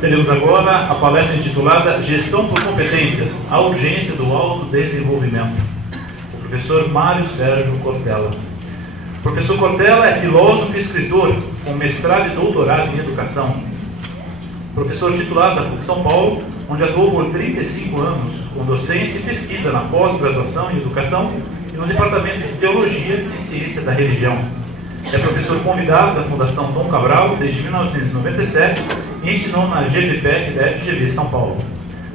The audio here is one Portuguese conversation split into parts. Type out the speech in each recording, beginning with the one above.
Teremos agora a palestra intitulada Gestão por Competências, a urgência do autodesenvolvimento. O professor Mário Sérgio Cortella. O professor Cortella é filósofo e escritor, com mestrado e doutorado em educação. Professor titular da PUC São Paulo, onde atuou por 35 anos, com docência e pesquisa na pós-graduação em educação e no departamento de Teologia e Ciência da Religião. É professor convidado da Fundação Dom Cabral desde 1997 e ensinou na GVPEC da FGV São Paulo.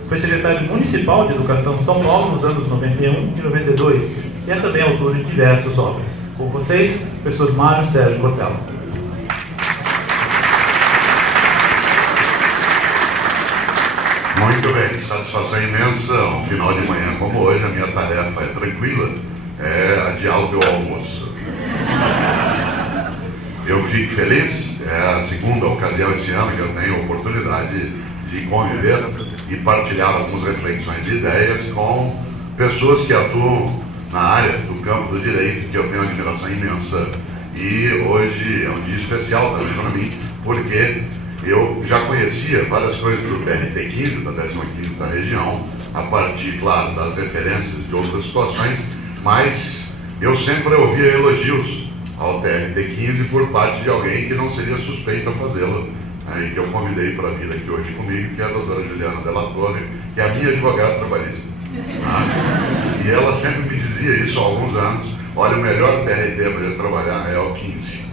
Foi secretário municipal de Educação de São Paulo nos anos 91 e 92 e é também autor de diversas obras. Com vocês, professor Mário Sérgio Cortella. Muito bem, satisfação imensa. Um final de manhã como hoje, a minha tarefa é tranquila, é adiar o teu almoço. Eu fico feliz, é a segunda ocasião esse ano que eu tenho a oportunidade de conviver e partilhar algumas reflexões e ideias com pessoas que atuam na área do campo do direito, que eu tenho uma admiração imensa. E hoje é um dia especial também para mim, porque eu já conhecia várias coisas do TRT 15, da 15ª região, a partir, claro, das referências de outras situações, mas eu sempre ouvia elogios ao TRT 15 por parte de alguém que não seria suspeito a fazê-lo, e que eu convidei para vir aqui hoje comigo, que é a doutora Juliana Della Torre, que é a minha advogada trabalhista. E ela sempre me dizia isso há alguns anos: olha, o melhor TRT para eu trabalhar é o 15.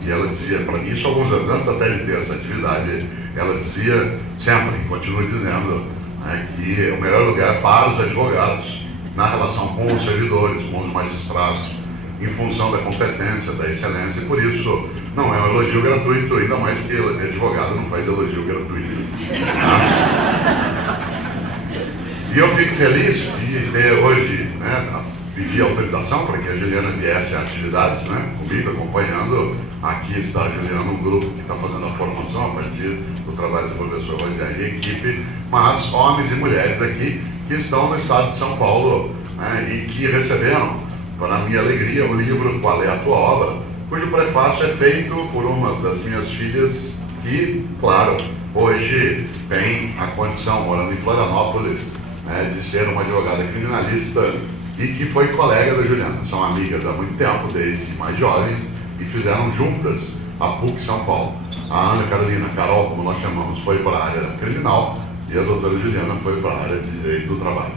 E ela dizia para mim isso há alguns anos, antes até de ter essa atividade, ela dizia sempre, e continua dizendo, que o melhor lugar para os advogados, na relação com os servidores, com os magistrados, em função da competência, da excelência, e por isso não é um elogio gratuito, ainda mais que advogado não faz elogio gratuito. E eu fico feliz de ter hoje, pedir autorização para que a Juliana viesse a atividades, comigo, acompanhando. Aqui está a Juliana, um grupo que está fazendo a formação a partir do trabalho do professor Rogério e equipe, mas homens e mulheres aqui que estão no estado de São Paulo, e que receberam, para a minha alegria, o livro Qual é a Tua Obra, cujo prefácio é feito por uma das minhas filhas que, claro, hoje tem a condição, morando em Florianópolis, de ser uma advogada criminalista e que foi colega da Juliana. São amigas há muito tempo, desde mais jovens, e fizeram juntas a PUC São Paulo. A Ana Carolina, Carol, como nós chamamos, foi para a área criminal e a doutora Juliana foi para a área de direito do trabalho.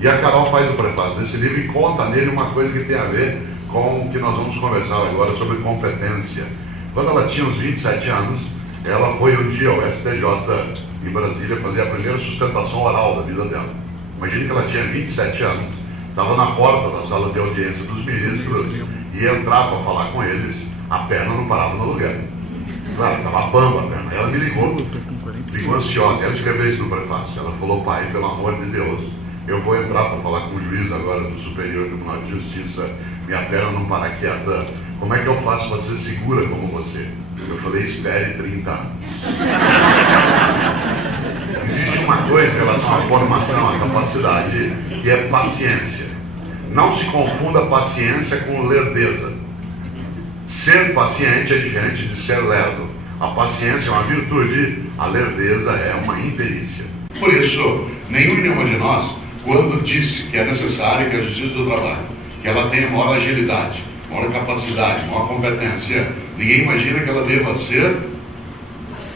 E a Carol faz o prefácio desse livro e conta nele uma coisa que tem a ver com o que nós vamos conversar agora sobre competência. Quando ela tinha uns 27 anos, ela foi um dia ao STJ em Brasília fazer a primeira sustentação oral da vida dela. Imagine que ela tinha 27 anos, estava na porta da sala de audiência dos ministros e entrar para falar com eles, a perna não parava no lugar. Claro, estava bamba a perna. Ela me ligou ansiosa. Ela escreveu isso no prefácio. Ela falou: pai, pelo amor de Deus, eu vou entrar para falar com o juiz agora do Superior Tribunal de Justiça, minha perna não para quieta, como é que eu faço para ser segura como você? Eu falei: espere 30 anos. Existe uma coisa em relação à formação, à capacidade, que é paciência. Não se confunda paciência com lerdeza. Ser paciente é diferente de ser lerdo. A paciência é uma virtude, a lerdeza é uma imperícia. Por isso, nenhuma de nós, quando disse que é necessário que a Justiça do Trabalho, que ela tenha maior agilidade, maior capacidade, maior competência, ninguém imagina que ela deva ser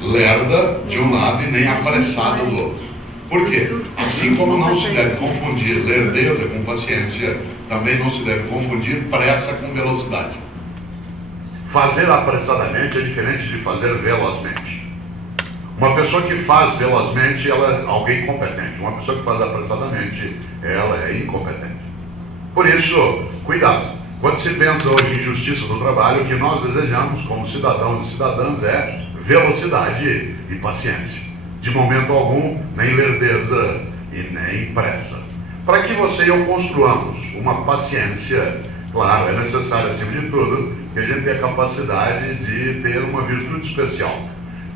lerda de um lado e nem apressada do outro. Por quê? Assim como não se deve confundir lerdeza com paciência, também não se deve confundir pressa com velocidade. Fazer apressadamente é diferente de fazer velozmente. Uma pessoa que faz velozmente, ela é alguém competente. Uma pessoa que faz apressadamente, ela é incompetente. Por isso, cuidado. Quando se pensa hoje em justiça do trabalho, o que nós desejamos como cidadãos e cidadãs é velocidade e paciência. De momento algum, nem lerdeza e nem pressa. Para que você e eu construamos uma paciência, claro, é necessário, acima de tudo, que a gente tenha a capacidade de ter uma virtude especial,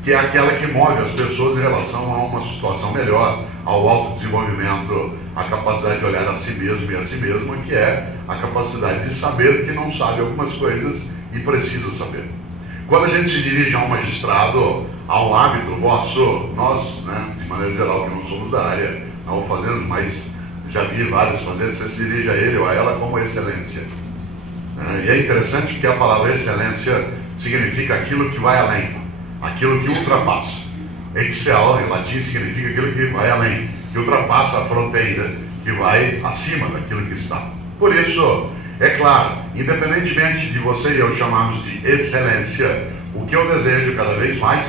que é aquela que move as pessoas em relação a uma situação melhor, ao autodesenvolvimento, a capacidade de olhar a si mesmo e a si mesma, que é a capacidade de saber que não sabe algumas coisas e precisa saber. Quando a gente se dirige a um magistrado, há um hábito vosso, nós, né, de maneira geral, que não somos da área, não fazemos, mas já vi vários fazendo, você se dirige a ele ou a ela como excelência. E é interessante porque a palavra excelência significa aquilo que vai além, aquilo que ultrapassa. Excel, em latim, significa aquilo que vai além, que ultrapassa a fronteira, que vai acima daquilo que está. Por isso, é claro, independentemente de você e eu chamarmos de excelência, o que eu desejo cada vez mais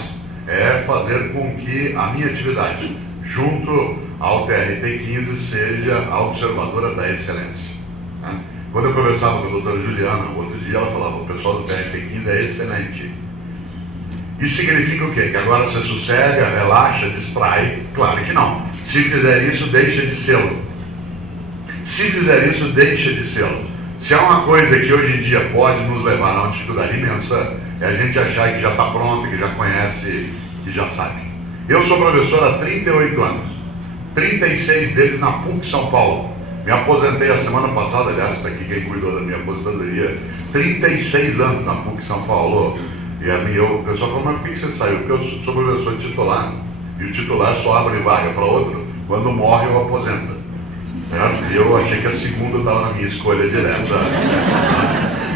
é fazer com que a minha atividade, junto ao TRT15, seja a observadora da excelência. Quando eu conversava com a doutora Juliana, outro dia ela falava, o pessoal do TRT15 é excelente. Isso significa o quê? Que agora você sossega, relaxa, distrai? Claro que não. Se fizer isso, deixa de sê-lo. Se fizer isso, deixa de sê-lo. Se há uma coisa que hoje em dia pode nos levar a uma dificuldade imensa, é a gente achar que já está pronto, que já conhece, que já sabe. Eu sou professor há 38 anos, 36 deles na PUC São Paulo. Me aposentei a semana passada, aliás, está aqui quem cuidou da minha aposentadoria, 36 anos na PUC São Paulo. E o pessoal falou, mas por que você saiu? Porque eu sou professor titular, e o titular só abre vaga para outro, quando morre ou aposenta. Certo? E eu achei que a segunda estava na minha escolha direta.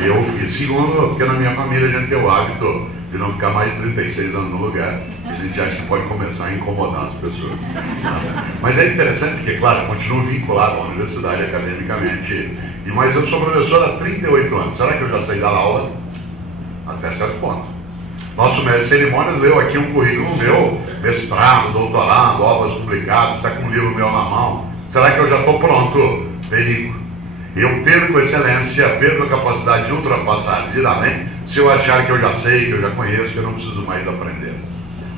Eu fiz segundo, porque na minha família a gente tem o hábito de não ficar mais de 36 anos no lugar. A gente acha que pode começar a incomodar as pessoas. Mas é interessante porque, claro, continuo vinculado à universidade academicamente. Mas eu sou professor há 38 anos. Será que eu já saí da aula? Até certo ponto. Nosso mestre de cerimônias leu aqui um currículo meu, mestrado, doutorado, obras publicadas, está com um livro meu na mão. Será que eu já estou pronto? Perigo. Eu perco excelência, perco a capacidade de ultrapassar, de ir além, se eu achar que eu já sei, que eu já conheço, que eu não preciso mais aprender.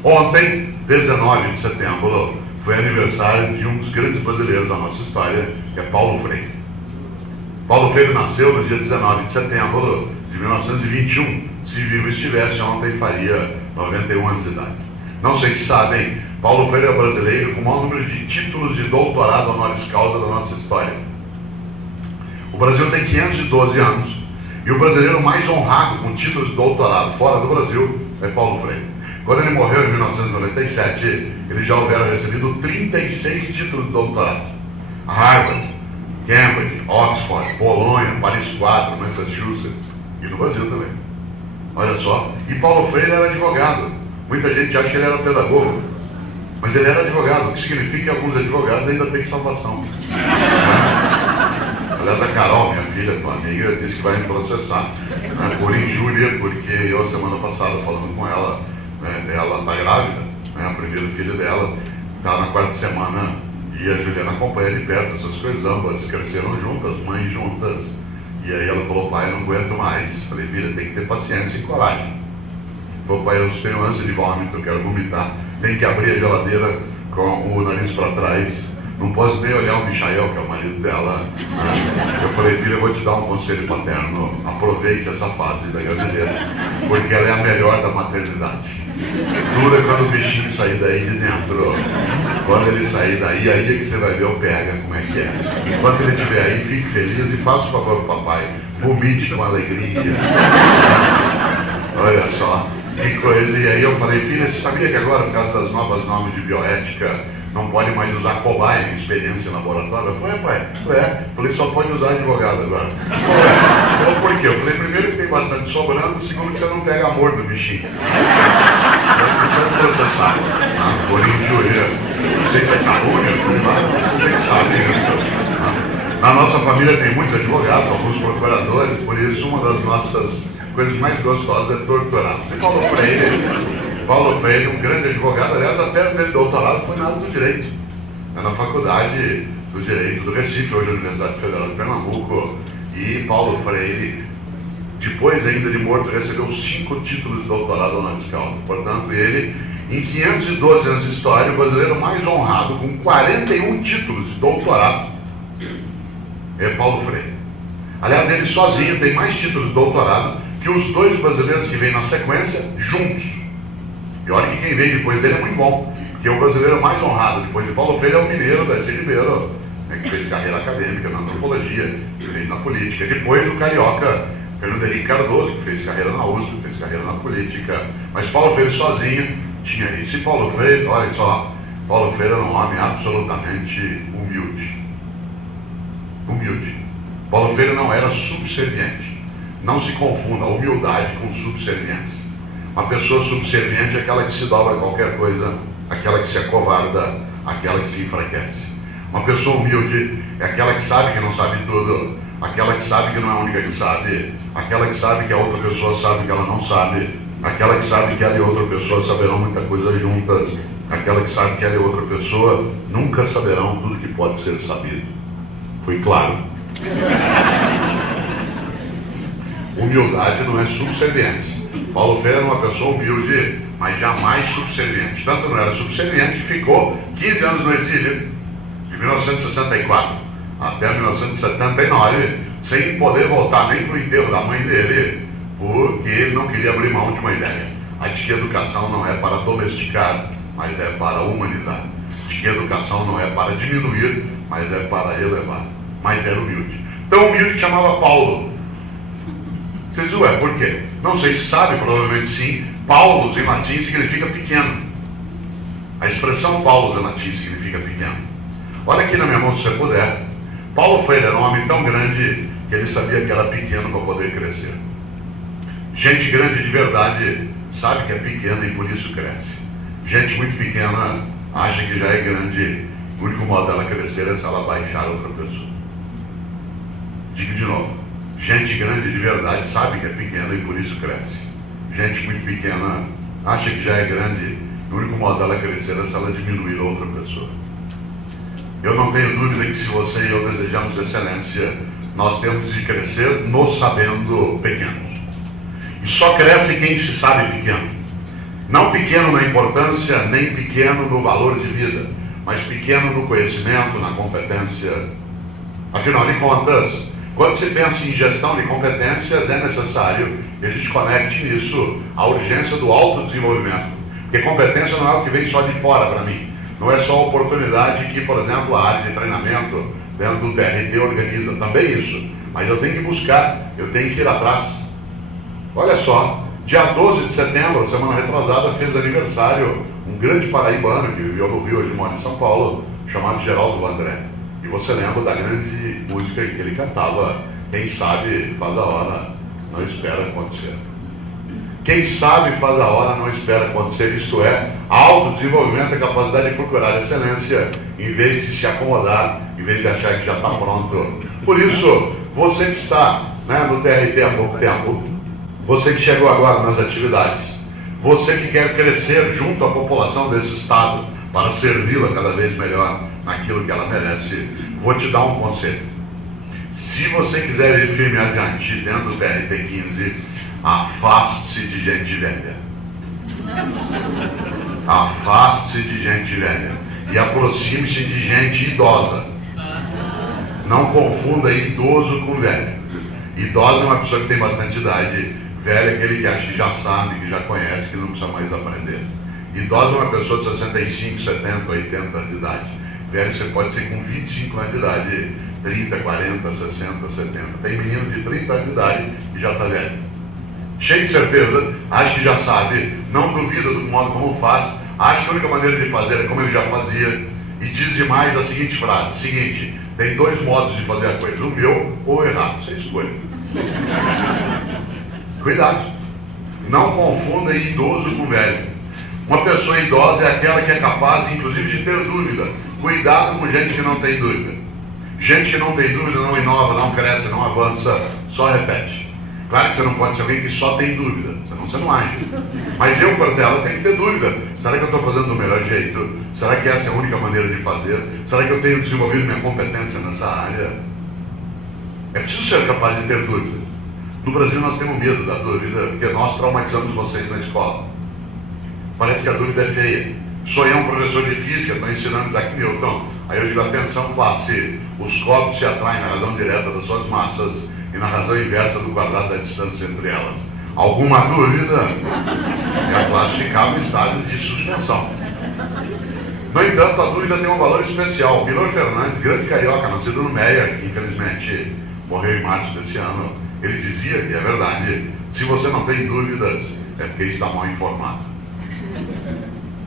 Ontem, 19 de setembro, foi aniversário de um dos grandes brasileiros da nossa história, que é Paulo Freire. Paulo Freire nasceu no dia 19 de setembro de 1921. Se vivo estivesse, ontem faria 91 anos de idade. Não sei se sabem, Paulo Freire é brasileiro com o maior número de títulos de doutorado honoris causa da nossa história. O Brasil tem 512 anos e o brasileiro mais honrado com títulos de doutorado fora do Brasil é Paulo Freire. Quando ele morreu em 1997, ele já houvera recebido 36 títulos de doutorado. Harvard, Cambridge, Oxford, Polônia, Paris 4, Massachusetts e no Brasil também. Olha só. E Paulo Freire era advogado. Muita gente acha que ele era pedagogo, mas ele era advogado, o que significa que alguns advogados ainda têm salvação. Aliás, a Carol, minha filha, tua amiga, disse que vai me processar por injúria, porque eu, semana passada, falando com ela, ela está grávida, a primeira filha dela, está na 4ª semana, e a Juliana acompanha de perto essas coisas, ambas cresceram juntas, mães juntas. E aí ela falou, pai, eu não aguento mais. Falei, filha, tem que ter paciência e coragem. Falei, pai, eu tenho ânsia de vômito, eu quero vomitar. Tem que abrir a geladeira com o nariz para trás. Não posso nem olhar o Michael, que é o marido dela. Eu falei, filha, eu vou te dar um conselho paterno. Aproveite essa fase da gravidez, porque ela é a melhor da maternidade. Dura quando o bichinho sair daí de dentro. Quando ele sair daí, aí é que você vai ver o pega como é que é. Enquanto ele estiver aí, fique feliz e faça o favor pro papai. Vomite com alegria. Olha só, que coisa. E aí eu falei, filha, você sabia que agora, por causa das novas normas de bioética, não pode mais usar cobaia em experiência em laboratório? Eu falei, pai, falei, só pode usar advogado agora. Falei, por quê? Eu falei, primeiro que tem bastante sobrando, segundo que você não pega amor do bichinho. Você não processar, por injúria. Não sei se é calúnia, quem sabe. Na nossa família tem muitos advogados, alguns procuradores, por isso uma das nossas coisas mais gostosas é torturar. E Paulo Freire, um grande advogado, aliás, a tese dele de doutorado foi na área do direito. É na Faculdade do Direito do Recife, hoje a Universidade Federal de Pernambuco. E Paulo Freire, depois ainda de morto, recebeu 5 títulos de doutorado honoris causa. Portanto, ele, em 512 anos de história, o brasileiro mais honrado, com 41 títulos de doutorado, é Paulo Freire. Aliás, ele sozinho tem mais títulos de doutorado que os 2 brasileiros que vêm na sequência, juntos. E olha que quem vem depois dele é muito bom, porque o brasileiro mais honrado depois de Paulo Freire é o mineiro, Darcy Ribeiro, que fez carreira acadêmica na antropologia, que fez na política. Depois o carioca Fernando Henrique Cardoso, que fez carreira na USP, fez carreira na política. Mas Paulo Freire sozinho tinha isso. E Paulo Freire, olha só, Paulo Freire era um homem absolutamente humilde. Humilde. Paulo Freire não era subserviente. Não se confunda humildade com subserviência. Uma pessoa subserviente é aquela que se dobra a qualquer coisa, aquela que se acovarda, aquela que se enfraquece. Uma pessoa humilde é aquela que sabe que não sabe tudo, aquela que sabe que não é a única que sabe, aquela que sabe que a outra pessoa sabe que ela não sabe, aquela que sabe que ela e outra pessoa saberão muita coisa juntas, aquela que sabe que ela e outra pessoa nunca saberão tudo que pode ser sabido. Foi claro? Humildade não é subserviência. Paulo Freire era uma pessoa humilde, mas jamais subserviente. Tanto não era subserviente que ficou 15 anos no exílio, de 1964 até 1979, sem poder voltar nem para o enterro da mãe dele, porque ele não queria abrir mão de uma ideia. A de que educação não é para domesticar, mas é para humanizar. De que educação não é para diminuir, mas é para elevar. Mas era humilde. Tão humilde que chamava Paulo. Vocês dizem, por quê? Não sei se sabe, provavelmente sim. Paulus em latim significa pequeno. A expressão Paulus em latim significa pequeno. Olha aqui na minha mão se você puder. Paulo Freire era um homem tão grande que ele sabia que era pequeno para poder crescer. Gente grande de verdade sabe que é pequena e por isso cresce. Gente muito pequena acha que já é grande. O único modo dela crescer é se ela baixar outra pessoa. Digo de novo. Gente grande de verdade sabe que é pequena e por isso cresce. Gente muito pequena acha que já é grande. O único modo dela crescer é se ela diminuir outra pessoa. Eu não tenho dúvida que se você e eu desejamos excelência, nós temos de crescer nos sabendo pequenos. E só cresce quem se sabe pequeno. Não pequeno na importância, nem pequeno no valor de vida, mas pequeno no conhecimento, na competência. Afinal de contas, quando se pensa em gestão de competências, é necessário que a gente conecte nisso a urgência do autodesenvolvimento. Porque competência não é o que vem só de fora para mim. Não é só a oportunidade que, por exemplo, a área de treinamento dentro do DRT organiza. Também isso. Mas eu tenho que buscar, eu tenho que ir atrás. Olha só, dia 12 de setembro, semana retrasada, fez aniversário um grande paraibano que viveu no Rio, hoje mora em São Paulo, chamado Geraldo Vandré. E você lembra da grande música que ele cantava, quem sabe faz a hora, não espera acontecer. Quem sabe faz a hora, não espera acontecer. Isto é, autodesenvolvimento, a capacidade de procurar excelência, em vez de se acomodar, em vez de achar que já está pronto. Por isso, você que está no TRT há pouco tempo, você que chegou agora nas atividades, você que quer crescer junto à população desse estado, para servi-la cada vez melhor naquilo que ela merece, vou te dar um conselho. Se você quiser ir firme adiante dentro do TRT 15, afaste-se de gente velha. Afaste-se de gente velha. E aproxime-se de gente idosa. Não confunda idoso com velho. Idoso é uma pessoa que tem bastante idade. Velho é aquele que acha que já sabe, que já conhece, que não precisa mais aprender. Idoso é uma pessoa de 65, 70, 80 de idade. Velho você pode ser com 25 anos de idade, 30, 40, 60, 70. Tem menino de 30 anos de idade que já está velho. Cheio de certeza, acha que já sabe, não duvida do modo como faz, acha que a única maneira de fazer é como ele já fazia, e diz demais a seguinte frase: seguinte, tem dois modos de fazer a coisa, o meu ou o errado, você escolhe. Cuidado, não confunda idoso com velho. Uma pessoa idosa é aquela que é capaz, inclusive, de ter dúvida. Cuidado com gente que não tem dúvida. Gente que não tem dúvida não inova, não cresce, não avança, só repete. Claro que você não pode ser alguém que só tem dúvida, senão você não age. Mas eu, Cortella, tenho que ter dúvida. Será que eu estou fazendo do melhor jeito? Será que essa é a única maneira de fazer? Será que eu tenho desenvolvido minha competência nessa área? É preciso ser capaz de ter dúvida. No Brasil nós temos medo da dúvida, porque nós traumatizamos vocês na escola. Parece que a dúvida é feia. Sou eu um professor de física, estou ensinando Isaac Newton. Aí eu digo, atenção, classe, os corpos se atraem na razão direta das suas massas e na razão inversa do quadrado da distância entre elas. Alguma dúvida? E a classe ficava em estado de suspensão. No entanto, a dúvida tem um valor especial. Milor Fernandes, grande carioca, nascido no Meia, que infelizmente morreu em março desse ano, ele dizia, e é verdade, se você não tem dúvidas, é porque está mal informado.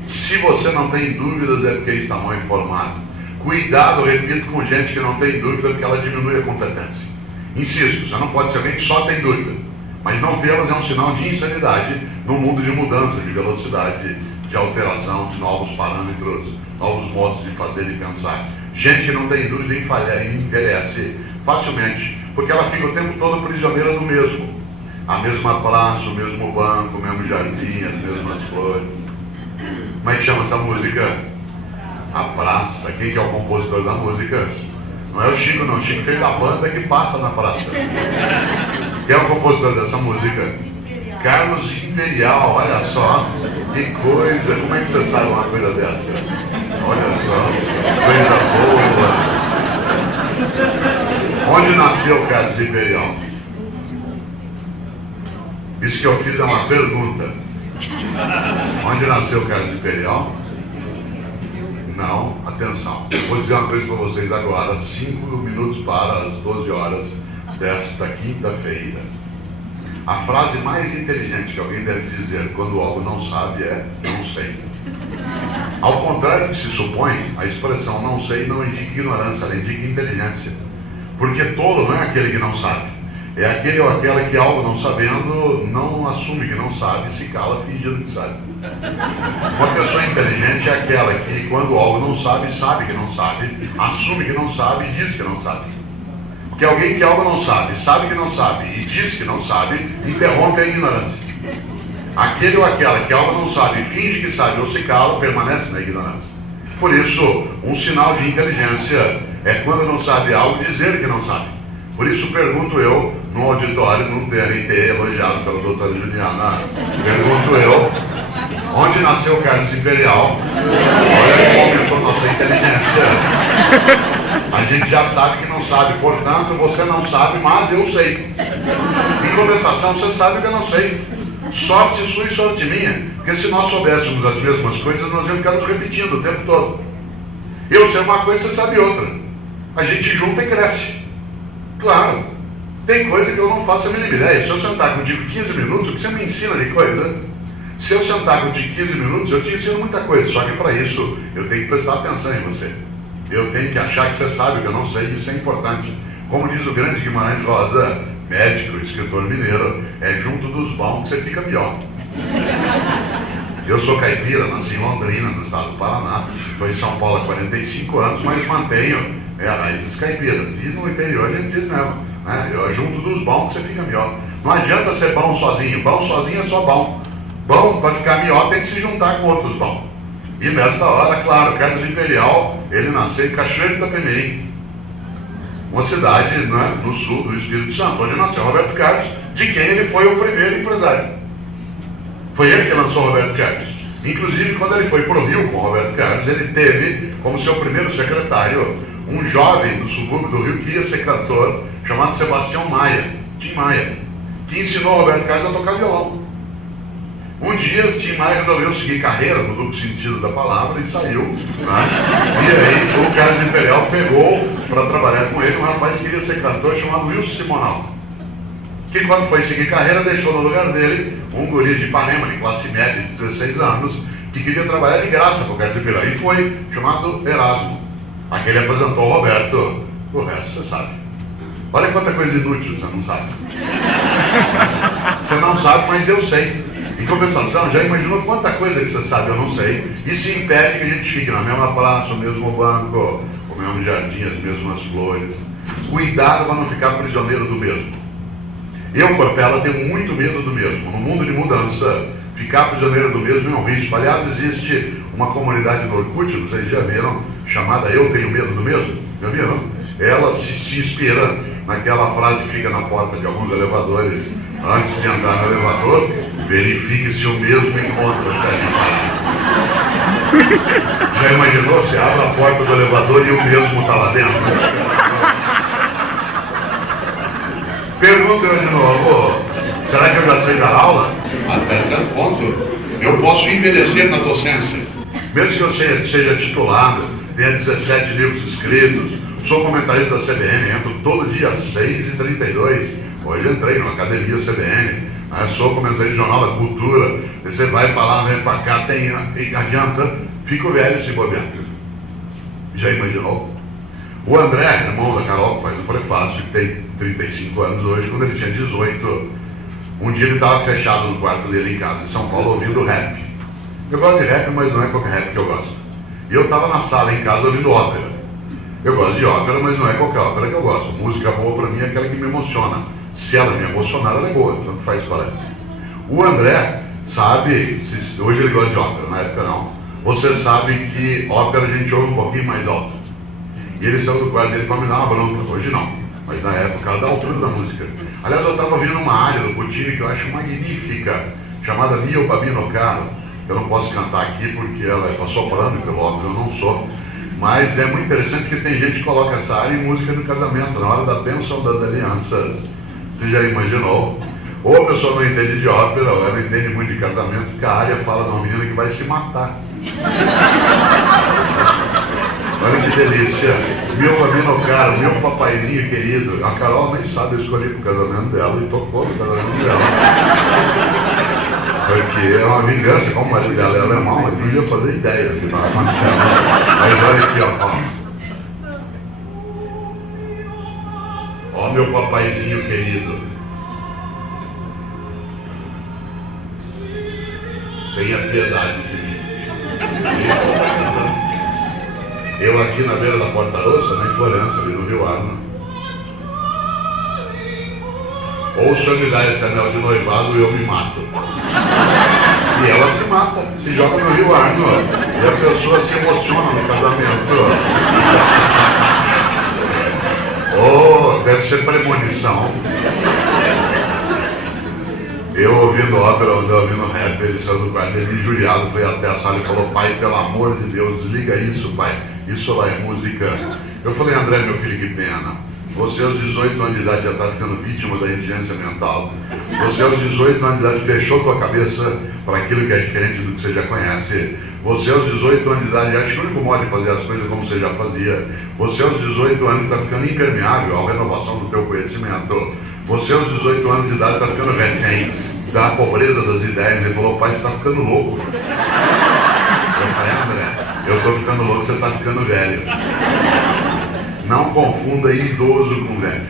Se você não tem dúvidas, é porque está mal informado. Cuidado, repito, com gente que não tem dúvida, porque ela diminui a competência. Insisto, você não pode ser alguém que só tem dúvida. Mas não tê-las é um sinal de insanidade num mundo de mudança, de velocidade, de alteração, de novos parâmetros, novos modos de fazer e pensar. Gente que não tem dúvida em falhar e envelhece facilmente, porque ela fica o tempo todo prisioneira do mesmo. A mesma praça, o mesmo banco, o mesmo jardim, as mesmas flores. Como é que chama essa música? A praça. Quem que é o compositor da música? Não é o Chico, não. O Chico fez a banda que passa na praça. Quem é o compositor dessa música? Carlos Imperial. Olha só. Que coisa. Como é que você sabe uma coisa dessa? Olha só. Coisa boa. Onde nasceu Carlos Imperial? Isso que eu fiz é uma pergunta. Onde nasceu Carlos Imperial? Não, atenção. Eu vou dizer uma coisa para vocês agora, 5 minutos para as 12 horas desta quinta-feira. A frase mais inteligente que alguém deve dizer quando algo não sabe é não sei. Ao contrário do que se supõe, a expressão não sei não indica ignorância, ela indica inteligência. Porque tolo não é aquele que não sabe. É aquele ou aquela que algo não sabendo, não assume que não sabe, se cala fingindo que sabe. Uma pessoa inteligente é aquela que, quando algo não sabe, sabe que não sabe, assume que não sabe e diz que não sabe. Porque alguém que algo não sabe que não sabe e diz que não sabe, interrompe a ignorância. Aquele ou aquela que algo não sabe, finge que sabe ou se cala, permanece na ignorância. Por isso, um sinal de inteligência é quando não sabe algo, dizer que não sabe. Por isso pergunto eu, no auditório, no TNT, elogiado pela doutora Juliana, pergunto eu, onde nasceu o Carlos Imperial? Olha como aumentou nossa inteligência. A gente já sabe que não sabe, portanto, você não sabe, mas eu sei. Em compensação, você sabe que eu não sei. Sorte sua e sorte minha, porque se nós soubéssemos as mesmas coisas, nós íamos ficar nos repetindo o tempo todo. Eu sei uma coisa, você sabe outra. A gente junta e cresce. Claro, tem coisa que eu não faço a mínima ideia. Se eu sentar contigo 15 minutos, o que você me ensina de coisa? Se eu sentar contigo 15 minutos, eu te ensino muita coisa. Só que para isso, eu tenho que prestar atenção em você. Eu tenho que achar que você sabe o que eu não sei, isso é importante. Como diz o grande Guimarães Rosa, médico, escritor mineiro, é junto dos bons que você fica melhor. Eu sou caipira, nasci em Londrina, no estado do Paraná. Estou em São Paulo há 45 anos, mas mantenho raízes caipiras. E no interior a gente diz mesmo, né? Junto dos bons que você fica melhor. Não adianta ser bom sozinho. Bom sozinho é só bom. Bom, para ficar melhor, tem que se juntar com outros bons. E nessa hora, claro, Carlos Imperial, ele nasceu em Cachoeiro de Itapemirim, uma cidade, né, no sul do Espírito Santo, onde nasceu Roberto Carlos, de quem ele foi o primeiro empresário. Foi ele que lançou Roberto Carlos. Inclusive, quando ele foi para o Rio com Roberto Carlos, ele teve como seu primeiro secretário um jovem do subúrbio do Rio que ia ser cantor, chamado Sebastião Maia, Tim Maia, que ensinou Roberto Carlos a tocar violão. Um dia, Tim Maia resolveu seguir carreira, no duplo sentido da palavra, e saiu. Né? E aí, o Carlos Imperial pegou para trabalhar com ele um rapaz que queria ser cantor, chamado Wilson Simonal, que quando foi seguir carreira, deixou no lugar dele um guri de Ipanema, de classe média, de 16 anos, que queria trabalhar de graça para o Carlos Imperial, e foi chamado Erasmo. Aquele apresentou o Roberto. O resto você sabe. Olha quanta coisa inútil você não sabe. Você não sabe, mas eu sei. Em compensação, já imaginou quanta coisa que você sabe eu não sei? Isso impede que a gente fique na mesma praça, no mesmo banco, o mesmo jardim, as mesmas flores. Cuidado para não ficar prisioneiro do mesmo. Eu, Cortella, tenho muito medo do mesmo. No mundo de mudança, ficar prisioneiro do mesmo é um risco. Aliás, existe uma comunidade no Orkut, vocês já viram, chamada Eu Tenho Medo do Mesmo. Já viram? Ela se inspira naquela frase que fica na porta de alguns elevadores. Antes de entrar no elevador, verifique se o mesmo encontra certo parado. Já imaginou? Você abre a porta do elevador e o mesmo está lá dentro? Pergunta eu de novo, será que eu já sei dar aula? Até certo ponto, eu posso envelhecer na docência. Mesmo que eu seja titulado, tenha 17 livros escritos, sou comentarista da CBN, entro todo dia às 6h32. Hoje entrei na academia CBN, Sou comentarista de Jornal da Cultura, você vai para lá, vem para cá, adianta, fica o velho se bobear. Já imaginou? O André, irmão da Carol, que faz o prefácio, que tem 35 anos hoje, quando ele tinha 18, um dia ele estava fechado no quarto dele em casa, em São Paulo, ouvindo rap. Eu gosto de rap, mas não é qualquer rap que eu gosto. E eu estava na sala em casa ouvindo ópera. Eu gosto de ópera, mas não é qualquer ópera que eu gosto. Música boa para mim é aquela que me emociona. Se ela me emocionar, ela é boa, tanto faz qual é. O André sabe, hoje ele gosta de ópera, na época não. Você sabe que ópera a gente ouve um pouquinho mais alto. E ele saiu do quarto dele para me dar uma bronca. Hoje não, mas na época, da altura da música. Aliás, eu estava ouvindo uma área do Puccini que eu acho magnífica, chamada Mio Babino Caro. Eu não posso cantar aqui porque ela é soprano, pelo óbvio, eu não sou. Mas é muito interessante porque tem gente que coloca essa área em música no casamento, na hora da bênção das alianças. Você já imaginou? Ou a pessoa não entende de ópera, ou ela entende muito de casamento, porque a área fala de uma menina que vai se matar. Olha que delícia. Meu babino caro, meu papaizinho querido. A Carol nem sabe, eu escolhi pro casamento dela e tocou no casamento dela. Porque é uma vingança, como o marido dela é alemão, mas não ia fazer ideia. Assim, mas olha aqui, ó. Ó meu papaizinho querido. Tenha piedade de mim. Eu aqui na beira da Porta Rossa, na Florença, ali no Rio Arno. Ou o senhor me dá esse anel de noivado e eu me mato. E ela se mata, se joga no Rio Arno. E a pessoa se emociona no casamento. Oh, deve ser premonição. Eu ouvindo ópera, ouvindo rap, ele saiu do quarto, ele injuriado, foi até a sala e falou: pai, pelo amor de Deus, desliga isso, pai, isso lá é música. Eu falei: André, meu filho, que pena, você aos 18 anos de idade já está ficando vítima da indigência mental, você aos 18 anos de idade fechou tua cabeça para aquilo que é diferente do que você já conhece, você aos 18 anos de idade acha que o único modo de fazer as coisas como você já fazia, você aos 18 anos está ficando impermeável à renovação do teu conhecimento, você aos 18 anos de idade está ficando refém da pobreza das ideias. Ele falou: pai, você está ficando louco. Eu falei: André, eu estou ficando louco, você está ficando velho. Não confunda idoso com velho.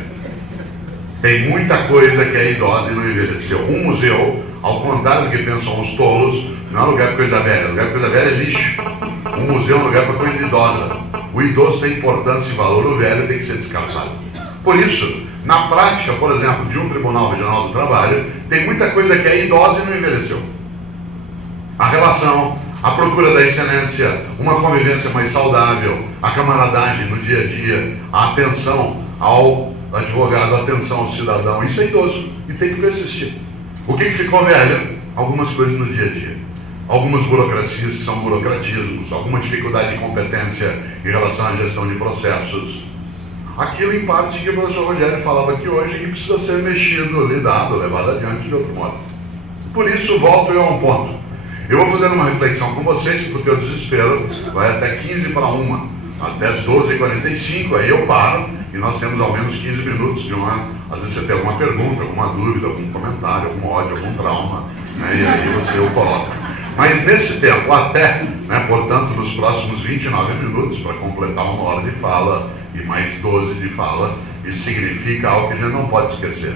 Tem muita coisa que é idosa e não envelheceu. Um museu, ao contrário do que pensam os tolos, não é lugar para coisa velha. Lugar para coisa velha é lixo. Um museu é um lugar para coisa idosa. O idoso tem importância e valor, o velho tem que ser descartado. Por isso, na prática, por exemplo, de um Tribunal Regional do Trabalho, tem muita coisa que é idosa e não envelheceu. A relação, a procura da excelência, uma convivência mais saudável, a camaradagem no dia a dia, a atenção ao advogado, a atenção ao cidadão, isso é idoso e tem que persistir. O que ficou velho? Algumas coisas no dia a dia. Algumas burocracias que são burocratismos, alguma dificuldade de competência em relação à gestão de processos. Aquilo em parte que o professor Rogério falava aqui hoje, que precisa ser mexido, lidado, levado adiante de outro modo. Por isso, volto eu a um ponto. Eu vou fazer uma reflexão com vocês, porque o desespero vai até 15 para 1, até 12h45, aí eu paro, e nós temos ao menos 15 minutos de às vezes você tem alguma pergunta, alguma dúvida, algum comentário, algum ódio, algum trauma, né, e aí você o coloca. Mas nesse tempo, até, né, portanto, nos próximos 29 minutos, para completar 1 hora de fala e mais 12 de fala, isso significa algo que a gente não pode esquecer.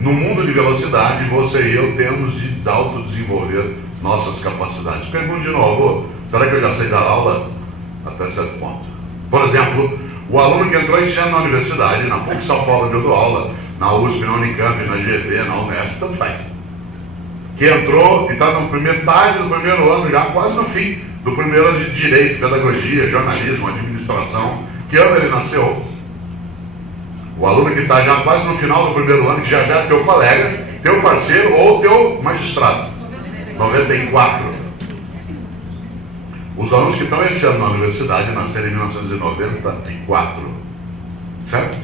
No mundo de velocidade, você e eu temos de autodesenvolver nossas capacidades. Pergunto de novo: será que eu já sei dar aula? Até certo ponto. Por exemplo, o aluno que entrou esse ano na universidade, na PUC São Paulo, onde eu dou aula, na USP, na Unicamp, na GV, na Unesp, tanto faz, que entrou e está no metade do primeiro ano, já quase no fim do primeiro ano de Direito, Pedagogia, Jornalismo, Administração. Que ano ele nasceu? O aluno que está já quase no final do primeiro ano, que já é teu colega, teu parceiro ou teu magistrado. 94. Os alunos que estão esse ano na universidade nasceram em 1994. Certo?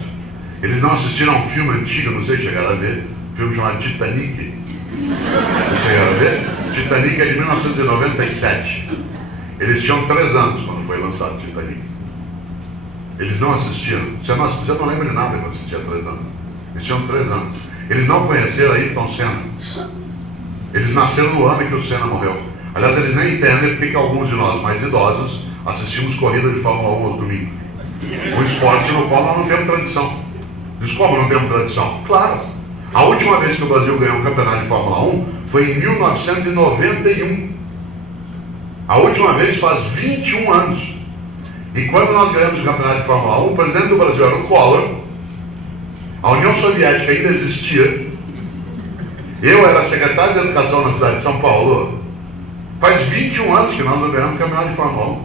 Eles não assistiram a um filme antigo, não sei se chegaram a ver, um filme chamado Titanic. Vocês chegaram a ver? Titanic é de 1997. Eles tinham 3 anos quando foi lançado Titanic. Eles não assistiram. Você não lembra de nada quando você tinha 3 anos. Eles tinham 3 anos. Eles não conheceram Ayrton Senna. Eles nasceram no ano em que o Senna morreu. Aliás, eles nem entendem porque que alguns de nós mais idosos assistimos corrida de Fórmula 1 aos domingos. Um esporte no qual nós não temos tradição. Diz como não temos tradição? Claro. A última vez que o Brasil ganhou um campeonato de Fórmula 1 foi em 1991. A última vez faz 21 anos. E quando nós ganhamos o campeonato de Fórmula 1, o presidente do Brasil era o Collor, a União Soviética ainda existia, eu era secretário de Educação na cidade de São Paulo. Faz 21 anos que nós não ganhamos o campeonato de Fórmula 1.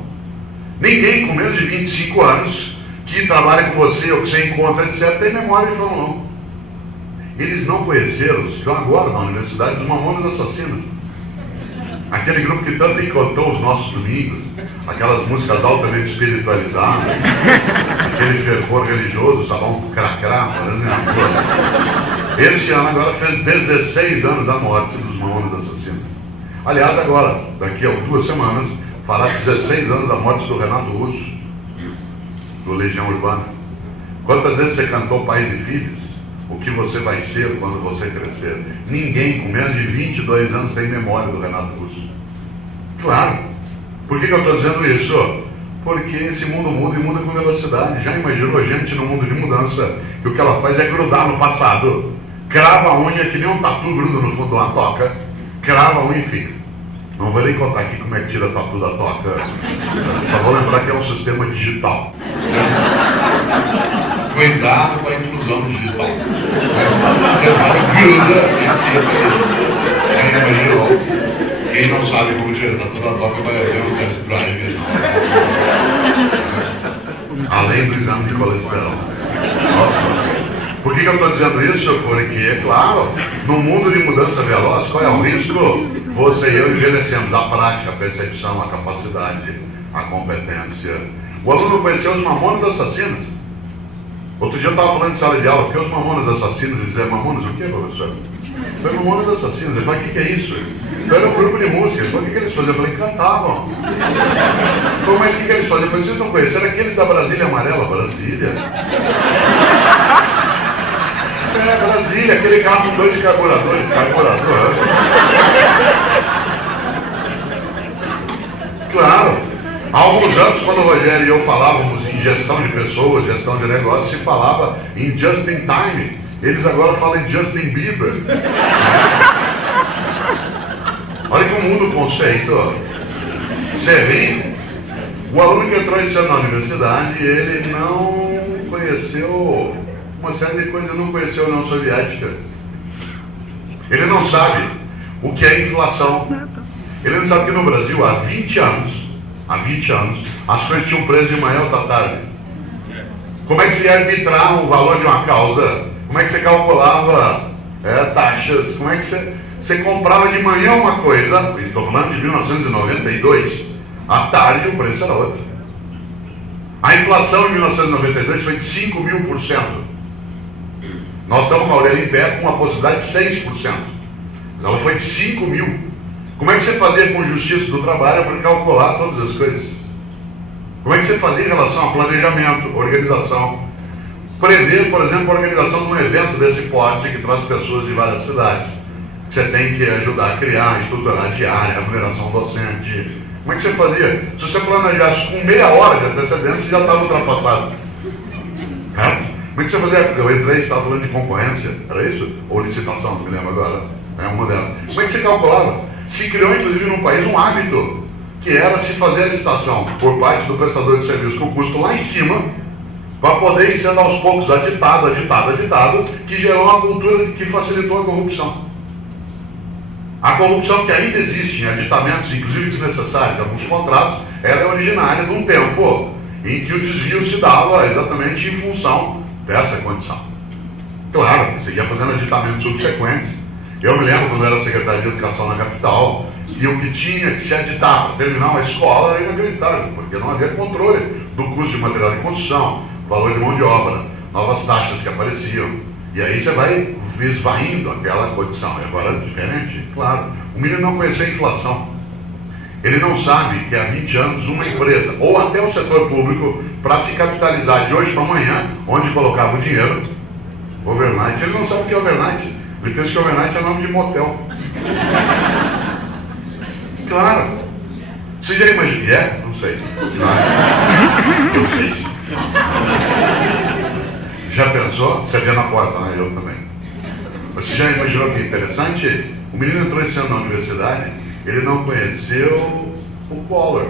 Ninguém com menos de 25 anos que trabalha com você ou que você encontra, etc., tem memória de Fórmula 1. Eles não conheceram, estão agora na universidade, os Mamonas Assassinos. Aquele grupo que tanto encantou os nossos domingos, aquelas músicas altamente espiritualizadas, aquele fervor religioso, sabão cracrá, esse ano agora fez 16 anos da morte dos Mamonas Assassinos. Aliás, agora, daqui a 2 semanas, fará 16 anos da morte do Renato Russo, do Legião Urbana. Quantas vezes você cantou Pais e Filhos? O que você vai ser quando você crescer? Ninguém com menos de 22 anos tem memória do Renato Russo. Claro. Por que eu estou dizendo isso? Porque esse mundo muda e muda com velocidade. Já imaginou gente no mundo de mudança que o que ela faz é grudar no passado? Crava a unha que nem um tatu gruda no fundo de uma toca, crava a unha e fica. Não vou nem contar aqui como é que tira tatu da toca. Só vou lembrar que é um sistema digital. Cuidado com a inclusão digital. Quem não sabe como tirar tatu da toca vai ver um test drive. Além do exame de colesterol. Por que eu estou dizendo isso? Porque, é claro, no mundo de mudança veloz, qual é o risco? Você e eu envelhecemos a prática, a percepção, a capacidade, a competência. O aluno conheceu os Mamonas Assassinos. Outro dia eu estava falando de sala de aula, porque os Mamonas Assassinos, e dizer, Mamonas o que, professor? Foi Mamonas Assassinos. Eu falei, o que é isso? Então era um grupo de música. Eu falei, o que eles faziam? Eu falei, cantavam. Então, mas o que eles faziam? Eu falei, vocês não conheceram aqueles da Brasília Amarela? Brasília? É, Brasília, aquele carro com 2 carburadores. Claro. Há alguns anos, quando o Rogério e eu falávamos em gestão de pessoas, gestão de negócios, se falava em just in time. Eles agora falam em Justin Bieber. Olha como muda o conceito. Você vê, o aluno que entrou esse ano na universidade, ele não conheceu uma série de coisas, não conheceu a União Soviética. Ele não sabe o que é inflação. Ele não sabe que no Brasil, há 20 anos, as coisas tinham preço de manhã ou da tarde. Como é que você ia arbitrar o valor de uma causa? Como é que você calculava taxas? Como é que você comprava de manhã uma coisa? Estou falando de 1992. À tarde o preço era outro. A inflação em 1992 foi de 5.000%. Nós estamos com a orelha em pé com uma possibilidade de 6%. Mas ela foi de 5.000%. Como é que você fazia com justiça do trabalho para calcular todas as coisas? Como é que você fazia em relação a planejamento, organização? Prever, por exemplo, a organização de um evento desse porte que traz pessoas de várias cidades. Você tem que ajudar a criar, estruturar a diária, a remuneração docente. Como é que você fazia? Se você planejasse com meia hora de antecedência, já estava ultrapassado. Como é que você fazia? Eu entrei e estava falando de concorrência, era isso? Ou licitação, não me lembro agora. É uma delas. Como é que você calculava? Se criou, inclusive, num país um hábito, que era se fazer a licitação por parte do prestador de serviço com o custo lá em cima, para poder ir sendo aos poucos aditado, que gerou uma cultura que facilitou a corrupção. A corrupção que ainda existe em aditamentos, inclusive desnecessários, alguns contratos, ela é originária de um tempo em que o desvio se dava exatamente em função dessa condição. Claro, você ia fazendo aditamentos subsequentes. Eu me lembro quando era secretário de Educação na capital, e o que tinha que se aditar para terminar uma escola era inacreditável, porque não havia controle do custo de material de construção, valor de mão de obra, novas taxas que apareciam. E aí você vai esvaindo aquela condição. E agora é diferente, claro. O menino não conheceu a inflação. Ele não sabe que há 20 anos uma empresa, ou até o setor público, para se capitalizar de hoje para amanhã, onde colocava o dinheiro, Overnight, ele não sabe o que é overnight. Ele pensa que overnight é nome de motel. Claro. Você já imaginou? É? Não sei. Não. Eu sei sim. Já pensou? Você vê na porta, né? Eu também. Você já imaginou que interessante? O menino entrou esse ano na universidade, ele não conheceu o Collor.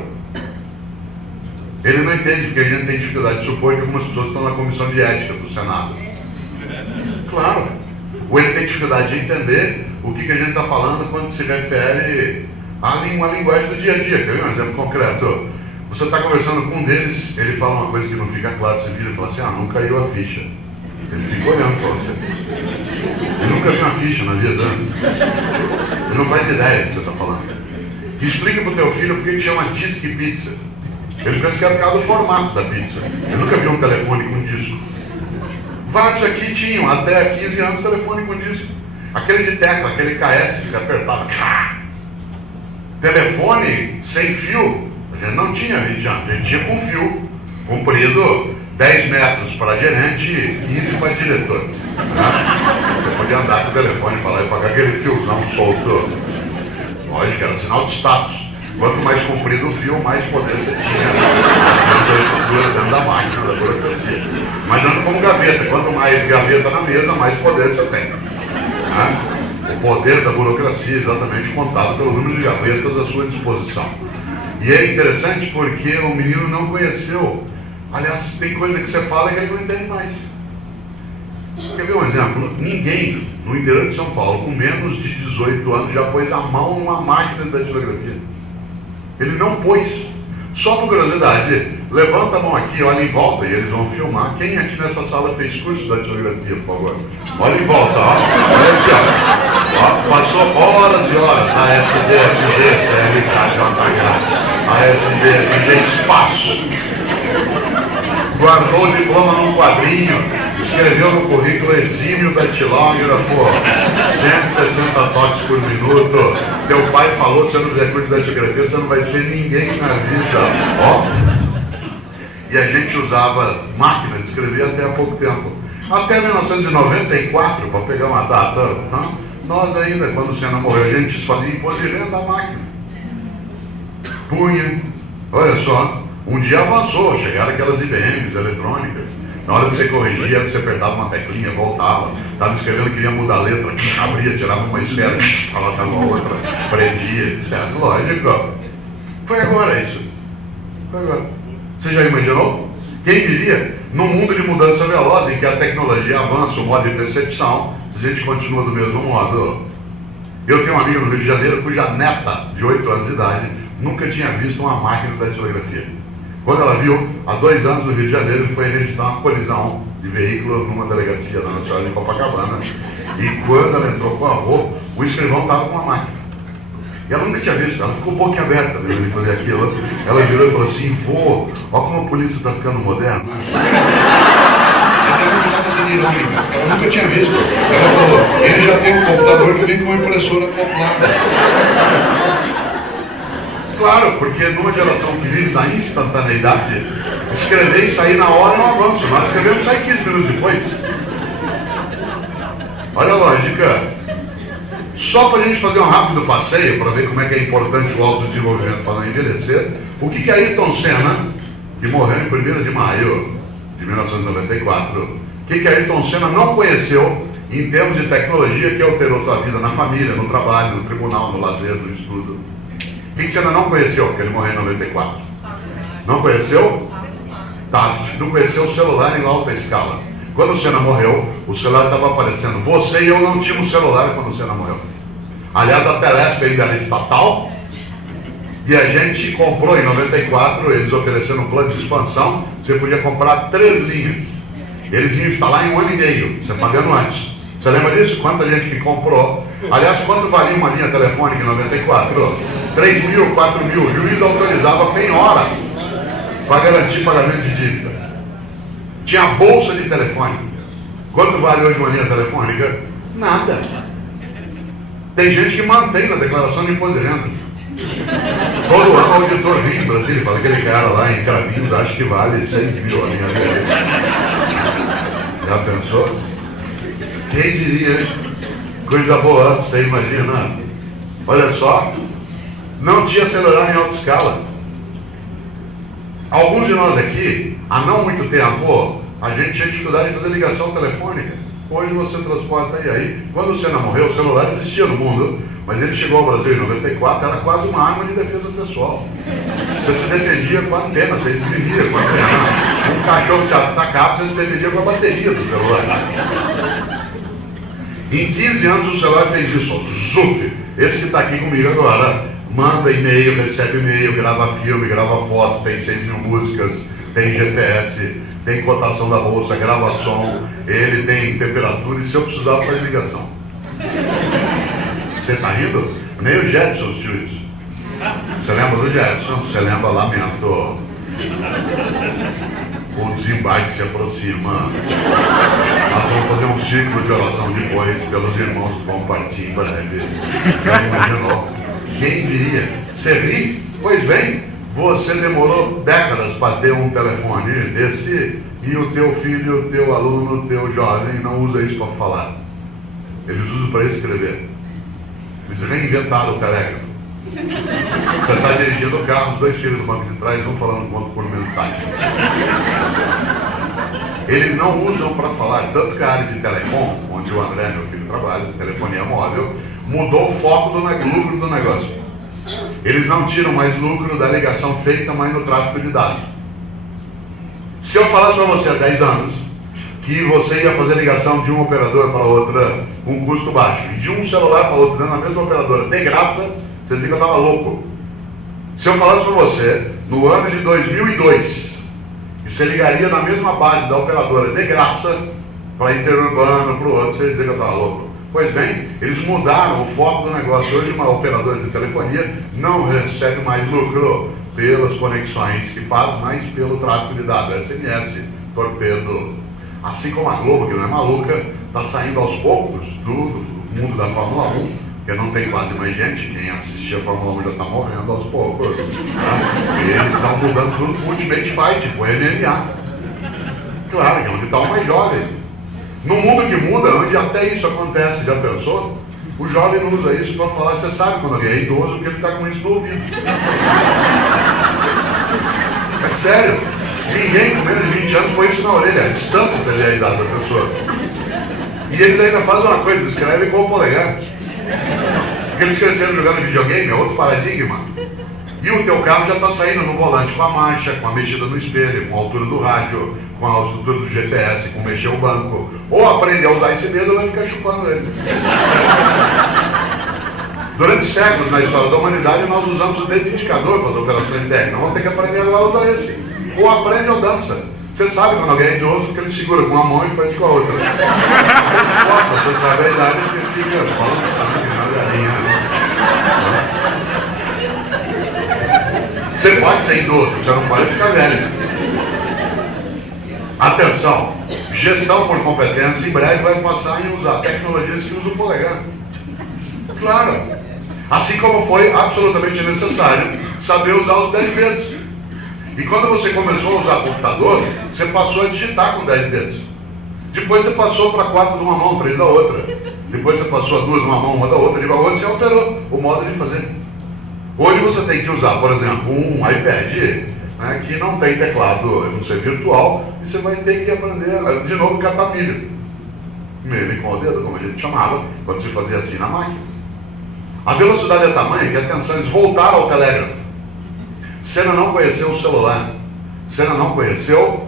Ele não entende porque a gente tem dificuldade de supor que algumas pessoas estão na comissão de ética do Senado. Claro. Ou ele tem dificuldade de entender o que a gente está falando quando se refere à linguagem do dia a dia. Quer ver um exemplo concreto? Você está conversando com um deles, ele fala uma coisa que não fica claro, você vira e fala assim, não caiu a ficha. Ele fica olhando para você. Ele nunca viu uma ficha na vida. Ele não faz ideia do que você está falando. Explica para o teu filho por que chama disque pizza. Ele pensa que é por causa do formato da pizza. Ele nunca viu um telefone com disco. Vários aqui tinham, até 15 anos, telefone com disco. Aquele de tecla, aquele KS que você apertava. Telefone sem fio. A gente não tinha 20 anos. A gente tinha com fio comprido 10 metros para gerente e 15 para diretor. Você podia andar com o telefone para lá e pagar aquele fiozão solto. Lógico, era sinal de status. Quanto mais comprido o fio, mais poder você tinha dentro da máquina, da burocracia. Mas não como gaveta. Quanto mais gaveta na mesa, mais poder você tem. O poder da burocracia é exatamente contado pelo número de gavetas à sua disposição. E é interessante porque o menino não conheceu. Aliás, tem coisa que você fala que ele não entende mais. Quer ver um exemplo? Ninguém no interior de São Paulo, com menos de 18 anos, já pôs a mão numa máquina de datilografia. Ele não pôs. Só por curiosidade, levanta a mão aqui, olha em volta e eles vão filmar. Quem aqui nessa sala fez curso de datilografia, por favor? Olha em volta, ó. Olha aqui, ó. Passou horas e horas. ASD, FG, CLK, JH, ASD, FG, espaço. Guardou o diploma num quadrinho, escreveu no currículo exímio datilógrafo, 160 toques por minuto. Teu pai falou que você não fizer curso de datilografia, você não vai ser ninguém na vida. Ó. E a gente usava máquina de escrever até há pouco tempo. Até 1994, para pegar uma data, nós ainda, quando o Senna morreu, a gente fazia imposto de renda da máquina. Punha, olha só. Um dia avançou, chegaram aquelas IBMs eletrônicas. Na hora que você corrigia, você apertava uma teclinha, voltava. Estava escrevendo que ia mudar a letra, abria, tirava uma esfera, colocava outra, prendia, certo? Lógico. Foi agora isso. Foi agora. Você já imaginou? Quem diria, num mundo de mudança veloz, em que a tecnologia avança, o modo de percepção, a gente continua do mesmo modo. Eu tenho um amigo no Rio de Janeiro cuja neta, de 8 anos de idade, nunca tinha visto uma máquina de datilografia. Quando ela viu, há 2 anos no Rio de Janeiro, foi registrar uma colisão de veículo numa delegacia da Nacional de Copacabana. E quando ela entrou com o avô, o escrivão estava com uma máquina. E ela nunca tinha visto, ela ficou boca aberta vendo ele fazer aquilo. Ela virou e falou assim, vô, olha como a polícia está ficando moderna. Ela nunca tinha visto. Ela falou, ele já tem um computador que vem com uma impressora acoplada. Claro, porque numa geração que vive na instantaneidade, escrever e sair na hora é um avanço. Nós escrevemos e sai 15 minutos depois. Olha a lógica. Só para a gente fazer um rápido passeio, para ver como é que é importante o autodesenvolvimento para não envelhecer, o que Ayrton Senna, que morreu em 1º de maio de 1994, o que Ayrton Senna não conheceu em termos de tecnologia que alterou sua vida na família, no trabalho, no tribunal, no lazer, no estudo. O que você ainda não conheceu, porque ele morreu em 94? Não conheceu? Tá, não conheceu o celular em alta escala. Quando o Senna morreu, o celular estava aparecendo. Você e eu não tínhamos celular quando o Senna morreu. Aliás, a Telesp ainda era estatal. E a gente comprou em 94, eles ofereceram um plano de expansão. Você podia comprar 3 linhas. Eles iam instalar em 1 ano e meio, você pagando antes. Você lembra disso? Quanta gente que comprou? Aliás, quanto valia uma linha telefônica em 94? 3 mil, 4 mil. O juiz autorizava penhora para garantir pagamento de dívida. Tinha bolsa de telefone. Quanto vale hoje uma linha telefônica? Nada. Tem gente que mantém na declaração de imposto de renda. Todo ano o auditor vem em Brasília, fala que aquele cara lá em Cravinhos acho que vale 100 mil a linha dele. Já pensou? Quem diria, hein? Coisa boa, você imagina. Olha só, não tinha celular em alta escala. Alguns de nós aqui, há não muito tempo, a gente tinha dificuldade de fazer ligação telefônica. Hoje você transporta aí. Quando o Senna morreu, o celular existia no mundo, mas ele chegou ao Brasil em 94, era quase uma arma de defesa pessoal. Você se defendia com a antena, você se vivia com a antena. Um cachorro te atacava, você se defendia com a bateria do celular. Em 15 anos o celular fez isso, zup. Esse que está aqui comigo agora, manda e-mail, recebe e-mail, grava filme, grava foto, tem 6.000 músicas, tem GPS, tem cotação da bolsa, grava som, ele tem temperatura e se eu precisar faz ligação. Você está rindo? Nem o Jetson assistiu isso. Você lembra do Jetson? Você lembra, lamento. O desembarque se aproxima. Nós vamos fazer um ciclo de oração depois pelos irmãos que vão partir em breve. Já imaginou? Quem diria? Você ri? Pois bem, você demorou décadas para ter um telefone desse e o teu filho, o teu aluno, o teu jovem não usa isso para falar. Eles usam para escrever. Eles reinventaram o telégrafo. Você está dirigindo o carro, os dois filhos do banco de trás, um falando com o outro por mensagem. Eles não usam para falar, tanto que a área de telecom, onde o André, meu filho, trabalha, telefonia móvel, mudou o foco do lucro do negócio. Eles não tiram mais lucro da ligação feita, mas no tráfego de dados. Se eu falasse para você há 10 anos que você ia fazer ligação de um operador para outra com custo baixo, e de um celular para outro dentro da mesma operadora, de graça, você dizia que eu estava louco. Se eu falasse para você, no ano de 2002, que você ligaria na mesma base da operadora de graça para interurbano, para o outro, você dizia que eu estava louco. Pois bem, eles mudaram o foco do negócio. Hoje uma operadora de telefonia não recebe mais lucro pelas conexões que faz, mas pelo tráfego de dados, SMS, torpedo. Assim como a Globo, que não é maluca, está saindo aos poucos do mundo da Fórmula 1, porque não tem quase mais gente, quem assistia a Fórmula 1 já está morrendo aos poucos. Tá? E eles estão mudando tudo para o Ultimate Fight, para o MMA. Claro, que é onde está o mais jovem. No mundo que muda, onde até isso acontece, já pensou? O jovem não usa isso para falar, você sabe quando alguém é idoso, porque ele está com isso no ouvido. É sério. Ninguém com menos de 20 anos põe isso na orelha, a distância da realidade da pessoa. E eles ainda fazem uma coisa, escrevem com o polegar. Porque eles cresceram jogando videogame, é outro paradigma. E o teu carro já está saindo no volante com a marcha, com a mexida no espelho, com a altura do rádio, com a altura do GPS, com mexer o banco. Ou aprender a usar esse dedo ou vai ficar chupando ele. Durante séculos na história da humanidade nós usamos o dedo indicador para as operações técnicas. Vamos ter que aprender agora a usar esse. Ou aprende ou dança. Você sabe quando alguém é idoso porque ele segura com uma mão e faz com a outra. Você sabe a idade que ele fica balançando na galinha. Você pode ser idoso, você não pode ficar velho. Atenção, gestão por competência em breve vai passar em usar tecnologias que usam o polegar. Claro. Assim como foi absolutamente necessário saber usar os 10 dedos. E quando você começou a usar computador, você passou a digitar com 10 dedos. Depois você passou para 4 de uma mão, 3 da outra. Depois você passou a 2 de uma mão, uma da outra, de uma outra, você alterou o modo de fazer. Hoje você tem que usar, por exemplo, um iPad, né, que não tem teclado, não sei, virtual, e você vai ter que aprender de novo a catar milho. Milho com o dedo, como a gente chamava, quando se fazia assim na máquina. A velocidade é tamanha que, atenção, eles voltaram ao telégrafo. Senna não conheceu o celular. Senna não conheceu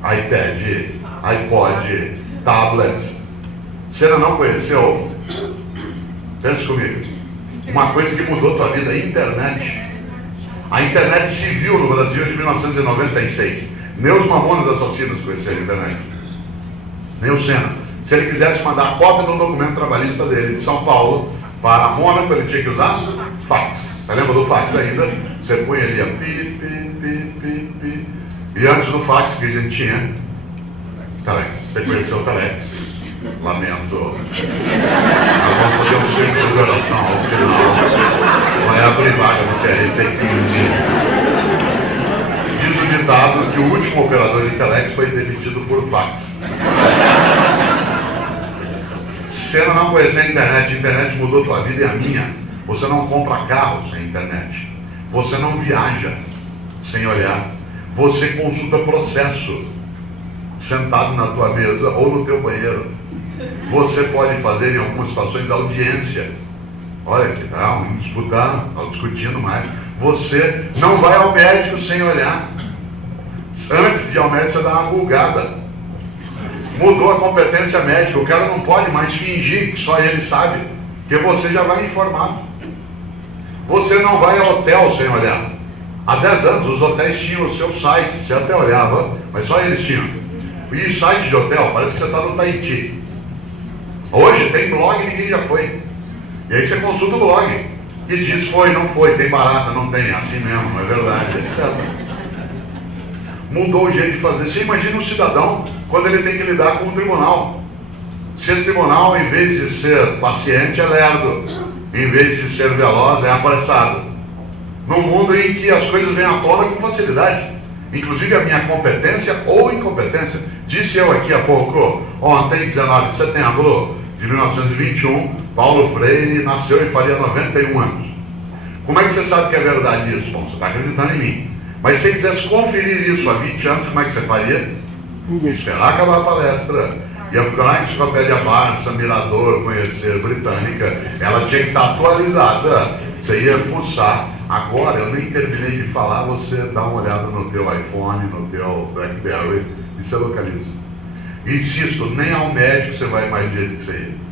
iPad, iPod, tablet. Senna não conheceu, pense comigo, uma coisa que mudou tua vida, a internet. A internet civil no Brasil de 1996. Nem os Mamonas Assassinos conheceram a internet. Nem o Senna. Se ele quisesse mandar a cópia do documento trabalhista dele de São Paulo para Mônaco, ele tinha que usar fax. Você lembra do fax ainda? Você punha ali a pi, pi, pi, pi, pi. E antes do fax que a gente tinha, Telex. Você conheceu o Telex? Lamento. Nós vamos fazer um ciclo de oração ao final. Vai abrir vaga no TRT 15. Diz o ditado que o último operador de Telex foi demitido por fax. cena, não conhecer a internet mudou tua vida e a minha. Você não compra carro sem internet. Você não viaja sem olhar. Você consulta processo sentado na tua mesa ou no teu banheiro. Você pode fazer em algumas situações audiência. Olha que tal, disputando, discutindo mais. Você não vai ao médico sem olhar. Antes de ir ao médico você dá uma bugada. Mudou a competência médica. O cara não pode mais fingir que só ele sabe, porque você já vai informado. Você não vai ao hotel sem olhar. Há 10 anos os hotéis tinham o seu site, você até olhava, mas só eles tinham. E site de hotel, parece que você está no Tahiti. Hoje tem blog e ninguém já foi. E aí você consulta o blog e diz foi, não foi, tem barata, não tem, assim mesmo, não é verdade, etc. Mudou o jeito de fazer. Você imagina um cidadão quando ele tem que lidar com um tribunal. Se esse tribunal, em vez de ser paciente, é lerdo, em vez de ser veloz, é apressado. Num mundo em que as coisas vêm à tona com facilidade, inclusive a minha competência ou incompetência. Disse eu aqui há pouco, ontem, 19 de setembro de 1921, Paulo Freire nasceu e faria 91 anos. Como é que você sabe que é verdade isso? Bom, você está acreditando em mim. Mas se você quisesse conferir isso há 20 anos, como é que você faria? Esperar acabar a palestra. Ia procurar a enciclopédia Barça, Mirador, Conhecer, Britânica. Ela tinha que estar atualizada. Você ia fuçar. Agora, eu nem terminei de falar, você dá uma olhada no teu iPhone, no teu BlackBerry, e você localiza. Insisto, nem ao médico você vai mais do jeito que você ia.